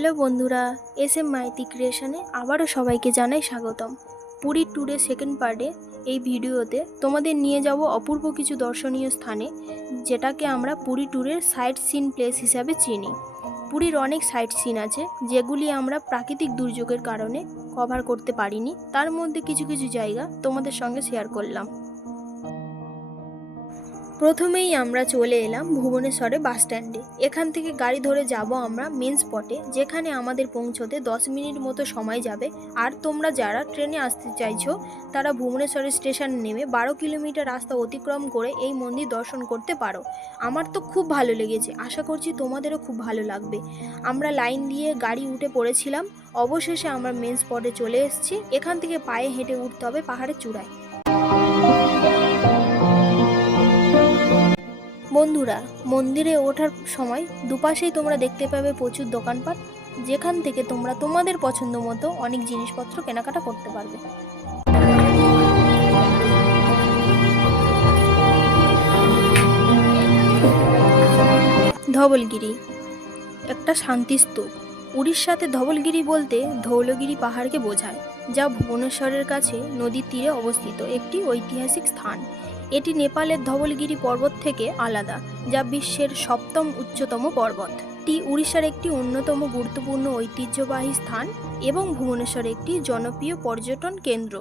Hello বন্ধুরা, S M Maiti ক্রিয়েশনে আবারও সবাইকে জানাই স্বাগতম। পুরী ট্যুরের সেকেন্ড পার্টে এই ভিডিওতে তোমাদের নিয়ে যাব অপূর্ব কিছু দর্শনীয় স্থানে, যেটাকে আমরা পুরী ট্যুরের সাইট সিন প্লেস হিসাবে চিনি। পুরীর অনেক সাইট সিন আছে যেগুলি আমরা প্রাকৃতিক দুর্যোগের কারণে কভার করতে পারিনি, তার মধ্যে কিছু কিছু জায়গা তোমাদের সঙ্গে শেয়ার করলাম। প্রথমেই আমরা চলে এলাম ভুবনেশ্বরে বাস স্ট্যান্ডে। এখান থেকে গাড়ি ধরে যাব আমরা মেন স্পটে, যেখানে আমাদের পৌঁছতে 10 মিনিট মতো সময় যাবে। আর তোমরা যারা ট্রেনে আসতে চাইছো তারা ভুবনেশ্বরের স্টেশন নেমে 12 কিলোমিটার রাস্তা অতিক্রম করে এই মন্দির দর্শন করতে পারো। আমার তো খুব ভালো লেগেছে, আশা করছি তোমাদেরও খুব ভালো লাগবে। আমরা লাইন দিয়ে গাড়ি উঠে পড়েছিলাম, অবশেষে আমরা মেন স্পটে চলে এসেছি। এখান থেকে পায়ে হেঁটে উঠতে হবে পাহাড়ের চূড়ায়। বন্ধুরা, মন্দিরে ওঠার সময় দুপাশেই তোমরা দেখতে পাবে প্রচুর দোকানপাট, যেখান থেকে তোমরা তোমাদের পছন্দ মতো অনেক জিনিসপত্র কেনাকাটা করতে পারবে। ধবলগিরি একটা শান্তিস্তূপ। উড়িষ্যাতে ধবলগিরি বলতে ধৌলগিরি পাহাড়কে বোঝায়, যা ভুবনেশ্বরের কাছে নদীর তীরে অবস্থিত একটি ঐতিহাসিক স্থান। এটি নেপালের ধবলগিরি পর্বত থেকে আলাদা, যা বিশ্বের 7ম উচ্চতম পর্বত। এটি উড়িষ্যার একটি অন্যতম গুরুত্বপূর্ণ ঐতিহ্যবাহী স্থান এবং ভুবনেশ্বর একটি জনপ্রিয় পর্যটন কেন্দ্র।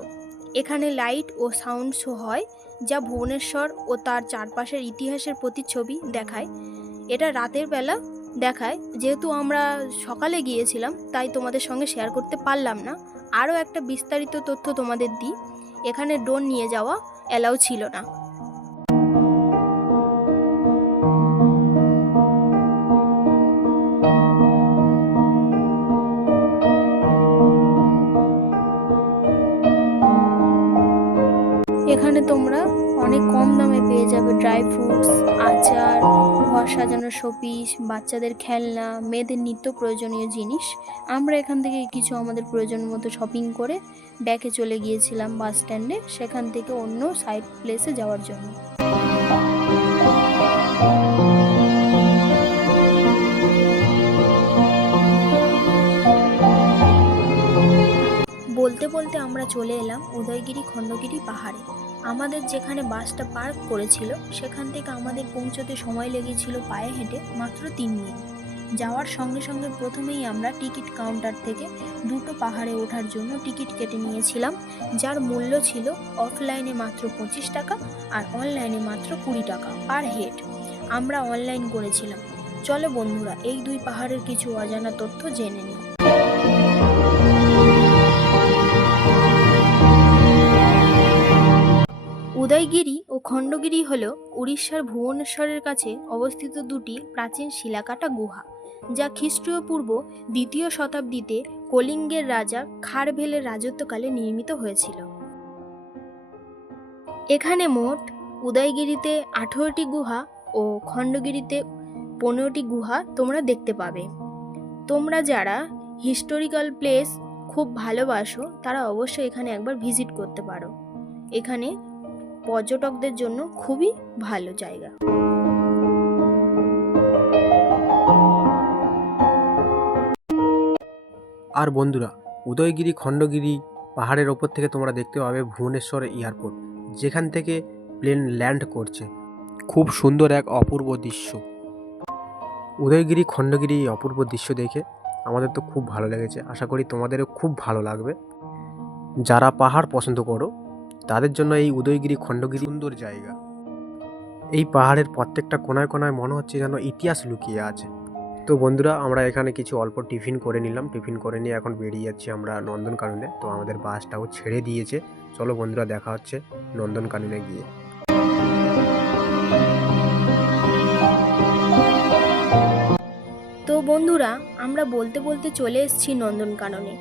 এখানে লাইট ও সাউন্ড শো হয়, যা ভুবনেশ্বর ও তার চারপাশের ইতিহাসের প্রতিচ্ছবি দেখায়। এটা রাতের বেলা দেখায়, যেহেতু আমরা সকালে গিয়েছিলাম তাই তোমাদের সঙ্গে শেয়ার করতে পারলাম না। আরও একটা বিস্তারিত তথ্য তোমাদের দিই, এখানে ড্রোন নিয়ে যাওয়া অ্যালাউ ছিল না। এখানে তোমরা অনেক কম দামে পেয়ে যাবে ড্রাই ফ্রুটস, আচার, ঘর সাজানোর শোপিস, বাচ্চাদের খেলনা, মেয়েদের নিত্য প্রয়োজনীয় জিনিস। আমরা এখান থেকে কিছু আমাদের প্রয়োজন মতো শপিং করে ব্যাকে চলে গিয়েছিলাম বাস স্ট্যান্ডে, সেখান থেকে অন্য সাইড প্লেসে যাওয়ার জন্য। বলতে বলতে আমরা চলে এলাম উদয়গিরি খণ্ডগিরি পাহাড়ে। আমাদের যেখানে বাসটা পার্ক করেছিল সেখান থেকে আমাদের পৌঁছতে সময় লেগেছিল পায়ে হেঁটে মাত্র 3 মিনিট। যাওয়ার সঙ্গে সঙ্গে প্রথমেই আমরা টিকিট কাউন্টার থেকে দুটো পাহাড়ে ওঠার জন্য টিকিট কেটে নিয়েছিলাম, যার মূল্য ছিল অফলাইনে মাত্র 25 টাকা আর অনলাইনে মাত্র 20 টাকা পার হেড। আমরা অনলাইন করেছিলাম। চলো বন্ধুরা, এই দুই পাহাড়ের কিছু অজানা তথ্য জেনে নিই। উদয়গিরি ও খণ্ডগিরি হল উড়িষ্যার ভুবনেশ্বরের কাছে অবস্থিত দুটি প্রাচীন শিলাকাটা গুহা, যা খ্রিস্টীয় পূর্ব 2য় শতাব্দীতে কলিঙ্গের রাজা খারভেলের রাজত্বকালে নির্মিত হয়েছিল। এখানে মোট উদয়গিরিতে 18টি গুহা ও খণ্ডগিরিতে 15টি গুহা তোমরা দেখতে পাবে। তোমরা যারা হিস্টোরিক্যাল প্লেস খুব ভালোবাসো তারা অবশ্যই এখানে একবার ভিজিট করতে পারো। এখানে পর্যটকদের জন্য খুবই ভালো জায়গা। আর বন্ধুরা, উদয়গিরি খণ্ডগিরি পাহাড়ের ওপর থেকে তোমরা দেখতে পাবে ভুবনেশ্বর এয়ারপোর্ট, যেখান থেকে প্লেন ল্যান্ড করছে। খুব সুন্দর এক অপূর্ব দৃশ্য। উদয়গিরি খণ্ডগিরি এই অপূর্ব দৃশ্য দেখে আমাদের তো খুব ভালো লেগেছে, আশা করি তোমাদেরও খুব ভালো লাগবে। যারা পাহাড় পছন্দ করো তাদের জন্য এই উদয়গিরি খণ্ডগিরি সুন্দর জায়গা। এই পাহাড়ের প্রত্যেকটা কোনায় কোনায় মনে হচ্ছে যেন ইতিহাস লুকিয়ে আছে। তো বন্ধুরা, আমরা এখানে কিছু অল্প টিফিন করে নিলাম। টিফিন করে নিয়ে এখন বেরিয়ে যাচ্ছি আমরা নন্দনকাননে। তো আমাদের বাসটাও ছেড়ে দিয়েছে। চলো বন্ধুরা, দেখা হচ্ছে নন্দনকাননে গিয়ে। তো বন্ধুরা, আমরা বলতে বলতে চলে এসেছি নন্দনকাননে,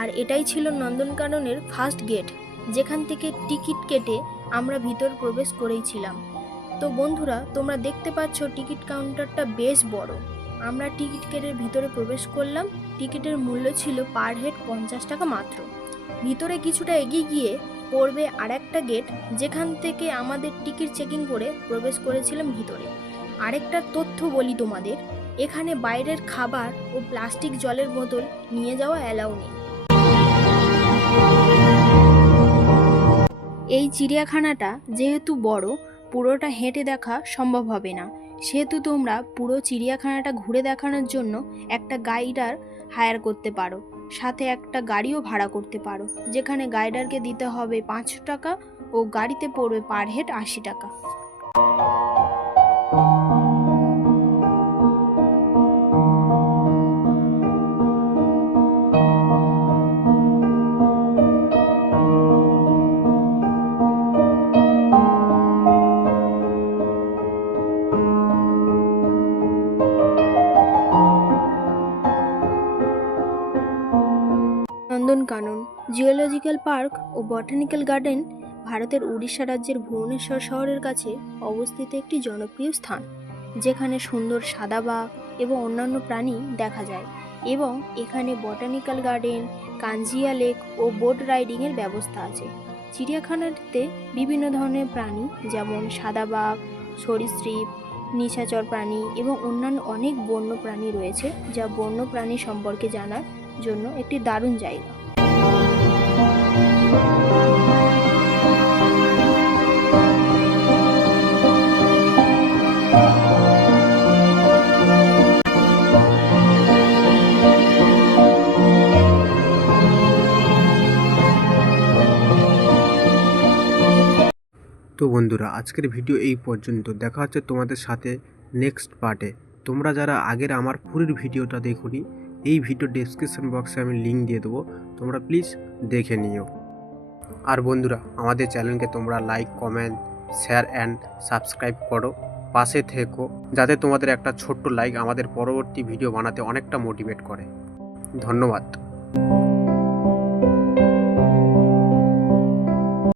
আর এটাই ছিল নন্দনকাননের ফার্স্ট গেট, যেখান থেকে টিকিট কেটে আমরা ভিতর প্রবেশ করেছিলাম। তো বন্ধুরা, তোমরা দেখতে পাচ্ছ টিকিট কাউন্টারটা বেশ বড়। আমরা টিকিট কেটে ভিতরে প্রবেশ করলাম। টিকিটের মূল্য ছিল পার হেড 50 টাকা মাত্র। ভিতরে কিছুটা এগিয়ে গিয়ে পড়বে আরেকটা গেট, যেখান থেকে আমাদের টিকিট চেকিং করে প্রবেশ করেছিলাম ভিতরে। আরেকটা তথ্য বলি তোমাদের, এখানে বাইরের খাবার ও প্লাস্টিক জলের বোতল নিয়ে যাওয়া অ্যালাউ নেই। এই চিড়িয়াখানাটা যেহেতু বড়, পুরোটা হেঁটে দেখা সম্ভব হবে না, সেহেতু তোমরা পুরো চিড়িয়াখানাটা ঘুরে দেখানোর জন্য একটা গাইডার হায়ার করতে পারো, সাথে একটা গাড়িও ভাড়া করতে পারো, যেখানে গাইডারকে দিতে হবে 500 টাকা ও গাড়িতে পড়বে পার হেড 80 টাকা। নন্দনকানন, জিওলজিক্যাল পার্ক ও বটানিক্যাল গার্ডেন ভারতের উড়িষ্যা রাজ্যের ভুবনেশ্বর শহরের কাছে অবস্থিত একটি জনপ্রিয় স্থান, যেখানে সুন্দর সাদা বাঘ এবং অন্যান্য প্রাণী দেখা যায়, এবং এখানে বটানিক্যাল গার্ডেন, কাঞ্জিয়া লেক ও বোট রাইডিংয়ের ব্যবস্থা আছে। চিড়িয়াখানাটিতে বিভিন্ন ধরনের প্রাণী যেমন সাদা বাঘ, সরীসৃপ, নিশাচর প্রাণী এবং অন্যান্য অনেক বন্য প্রাণী রয়েছে, যা বন্য প্রাণী সম্পর্কে জানার জন্য একটি দারুণ জায়গা। তো বন্ধুরা, আজকের ভিডিও এই পর্যন্ত। দেখা হচ্ছে তোমাদের সাথে নেক্সট পার্টে। তোমরা যারা আগের আমার পুরীর ভিডিওটা দেখোনি, এই ভিডিও ডেসক্রিপশন বক্সে আমি লিঙ্ক দিয়ে দেবো, তোমরা প্লিজ দেখে নিও। আর বন্ধুরা, আমাদের চ্যানেলকে তোমরা like, comment, share and subscribe করো, পাশে থেকো, যাতে তোমাদের একটা ছোট্ট লাইক আমাদের পরবর্তী ভিডিও বানাতে অনেকটা মোটিভেট করে। ধন্যবাদ।